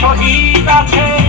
শহীদ আছে।